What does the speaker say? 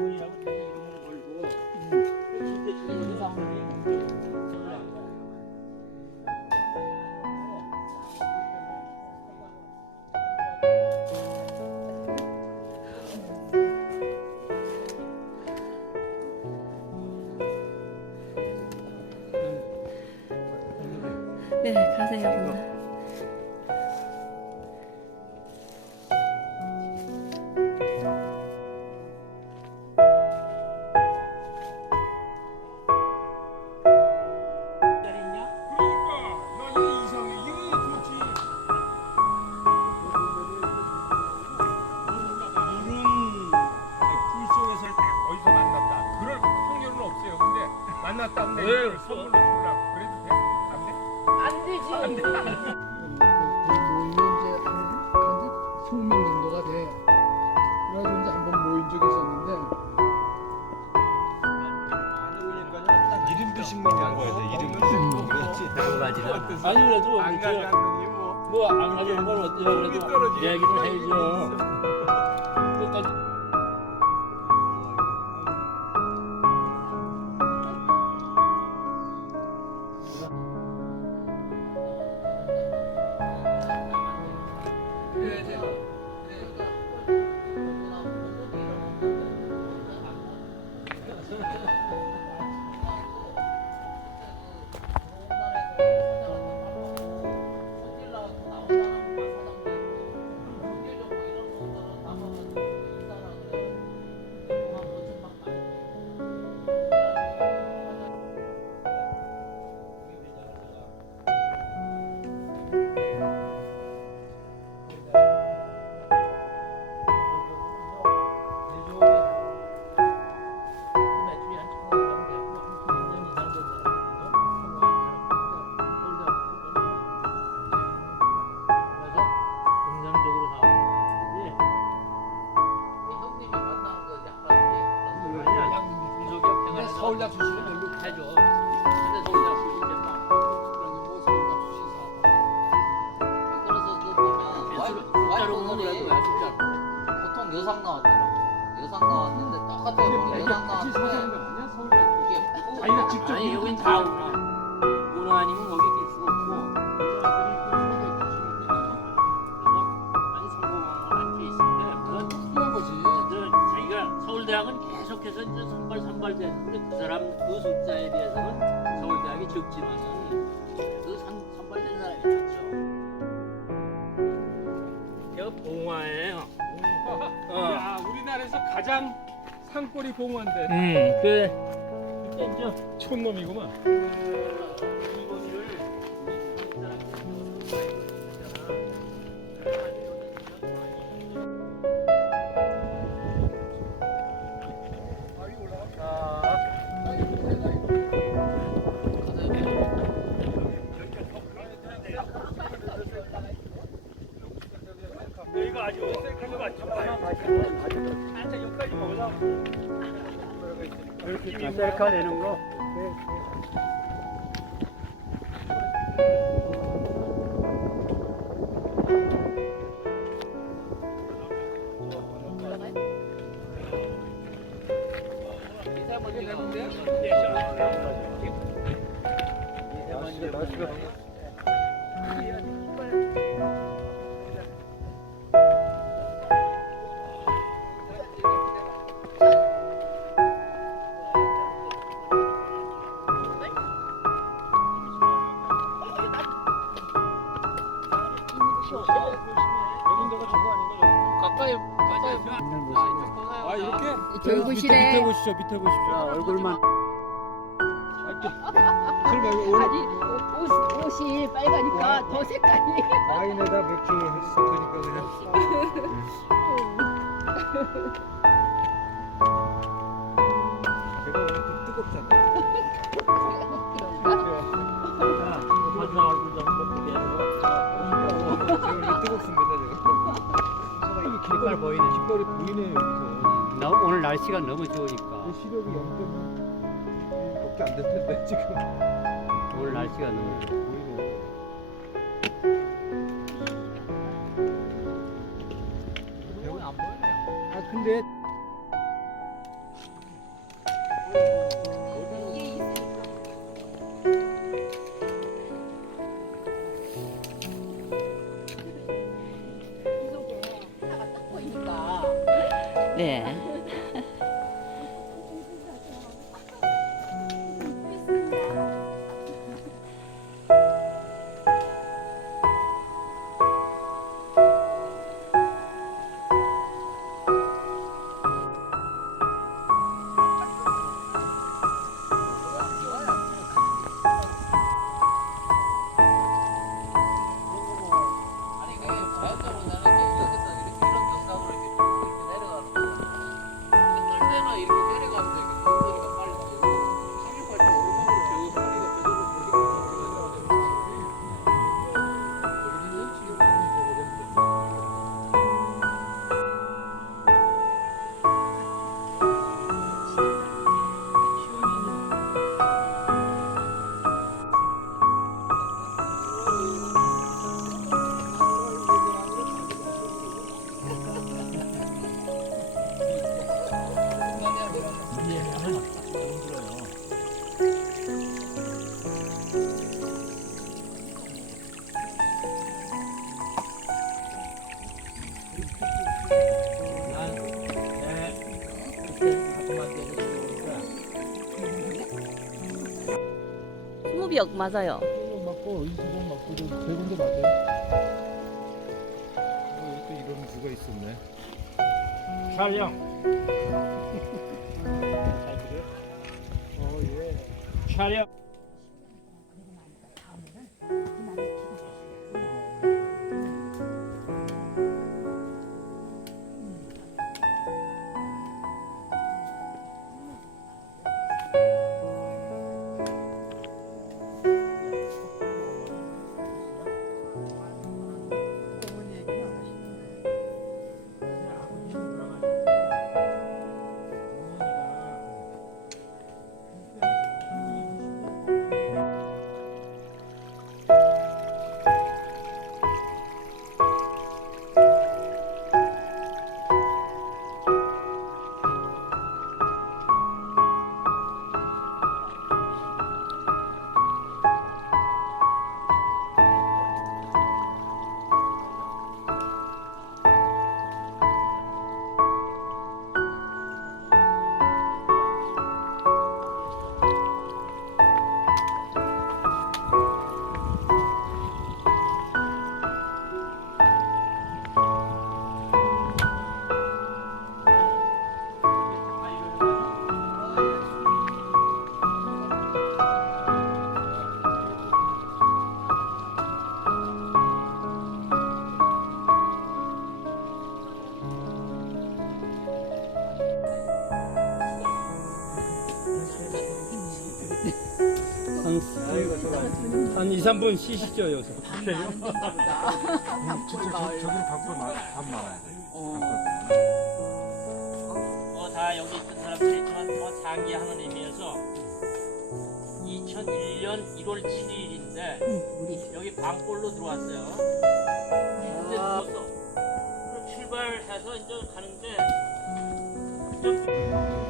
돈이라고 되게 이름을 걸고 근데 주는 사람들이 네, 가세요. 그럼. 만났다 근데 이걸 선물로 주려고 그래도 돼? 안 돼? 안 되지. 안 돼. 모이면 이제 한 20명 정도가 돼. 그래가지고 이제 한번 모인 적이 있었는데 이름표식만 먹어야 돼. 이름표식. 그렇지. 가지는 아니 그래도 안 가지 않는 이유 뭐. 뭐안 가져온 건 어때요? 그래도 얘기를 해야죠. 끝까지. 서울역 수시를 별로 해줘. 근데 서울역 수시 이제 뭐 서울역 수시 사업. 그래서 그 보면 숫자로 보면 와이프들이 그래도 왜 숫자로? 보통 여상 나왔더라고. 여상 나왔는데 똑같아요. 우리 여상 같이 사는 거 나왔는데 아니야? 서울역 이게 자기가 직접 아니 여긴 다 오나. 오나 아니면 거기 낄 수가 없고. 그래서 아니 성공한 건 앉아 있는데 그건 특별한 거지. 자기가 서울대학은 계속해서 이제 선발되는데 그 사람 그 숫자에 비해서는 서울대학이 적지만은 그 선발된 사람이 좋죠. 여기 봉화예요. 야, 우리나라에서 가장 산골이 봉화인데 그 이제 촌놈이구만. 여기가 아주 셀카가 맞죠? 살짝 여기까지 먹으려고. 이렇게 셀카 되는 거. 가까이 아 이렇게? 저기 보시래. 밑에 보시죠. 밑에 보십시오. 얼굴만. 설마 이거 오늘 아니 옷이 빨가니까 더 색깔이. 와인에다 맥주 섞으니까 그냥. 제가 오늘 좀 뜨겁잖아. 마지막 얼굴 좀 먹게 제가 오늘 뜨겁습니다 제가. 이게 깃발 보이네. 깃발이 보이네 여기서. 오늘 날씨가 너무 좋으니까. 시력이 0.1밖에 안 될 텐데 지금. 오늘 날씨가 너무 좋아. 보이네. 배우는 안 보이네요. 아 근데 네. 아니 그게 자연적으로 나는 게 여기서 이렇게 이런 경사로 이렇게 내려가는 거야. 뜰 때는 이렇게 내려가면서 이렇게 소리가 빨리 나고 착륙할 때 오르막으로 저 소리가 저절로 스무비역 맞아요. 이거 맞고 이수건 맞고 세 군데 맞아요. 또 이런 수가 있었네. 촬영. 촬영. 한 2, 3분 쉬시죠 여기서. 진짜 저기는 밥벌 많아야 돼. 다 여기 있던 사람들이 있지만 상기하는 의미에서 2001년 1월 7일인데 여기 밤골로 들어왔어요. 근데 들어서 출발해서 이제 가는데 좀